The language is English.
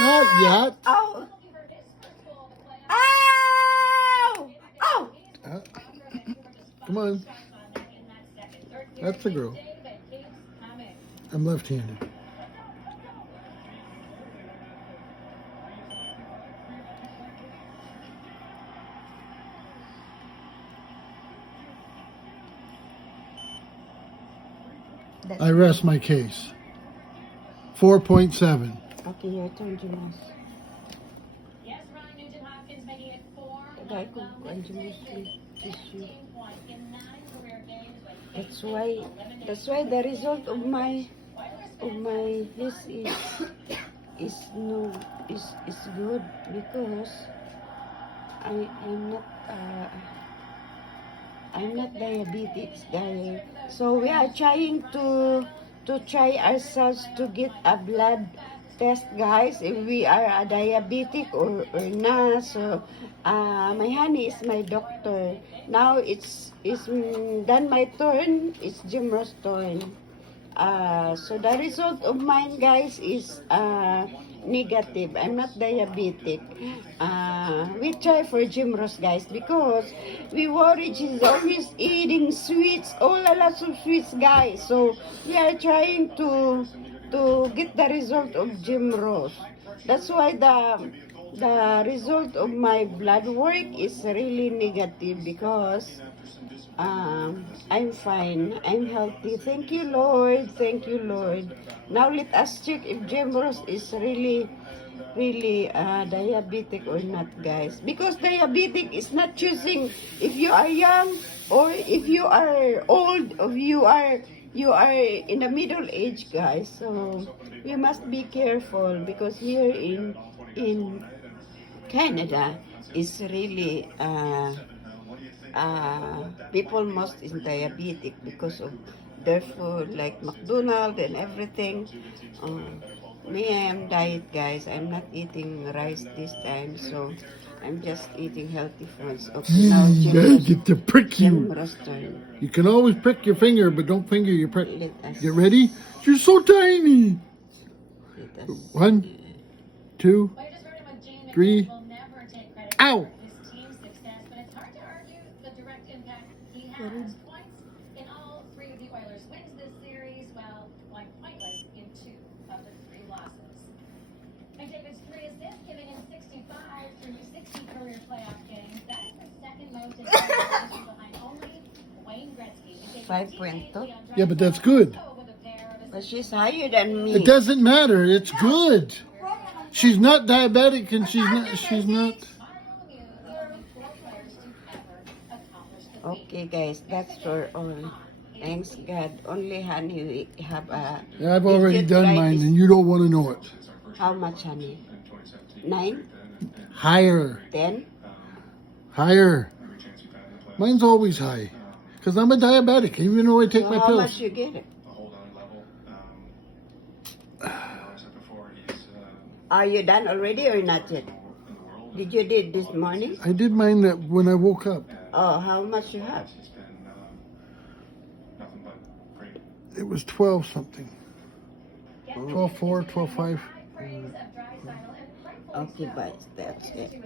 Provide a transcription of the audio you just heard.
Not yet. Ow! Ow! Ow! Uh, come on. That's the girl. I'm left-handed. I rest my case. 4.7. Okay, your turn, Jonas. Tagay ko ang Jonas tissue. That's why the result of my this is good because I'm not diabetic, guys. So we are trying to try ourselves to get a blood test, guys, if we are a diabetic or not. So my honey is my doctor. Now it's done my turn. It's Jim Ross turn. So the result of mine, guys, is negative. I'm not diabetic. We try for Jim Ross, guys, because we worry she's always eating sweets, all a lot of sweets, guys. So we are trying to get the result of Jim Ross. That's why the result of my blood work is really negative because I'm fine. I'm healthy. Thank you, Lord. Thank you, Lord. Now let us check if Jim Ross is really diabetic or not, guys. Because diabetic is not choosing if you are young or if you are old or you are in the middle age, guys. So we must be careful because here in Canada is really people most is diabetic because of their food like McDonald's and everything. Me, I'm diet, guys. I'm not eating rice this time, so I'm just eating healthy foods. Okay, now I get to prick you. turn. You can always prick your finger, but don't finger your prick. Let us, Get ready? You're so tiny. let us 1, 2, 3. Ow! Five point two. Yeah, but that's good. But she's higher than me. It doesn't matter. It's good. She's not diabetic and she's not. Okay, guys, that's for all. Thanks God. Only honey we have a. Yeah, I've already Did you done try mine this? and you don't want to know it. How much honey? 9? Higher. 10? Higher. Mine's always high. Because I'm a diabetic, even though I take So my how pills. much you get it? Are you done already or not yet? Did you did this morning? I did mine that when I woke up. Oh, how much you have? It was 12 something. 12.4, 12.5. Okay, but that's it.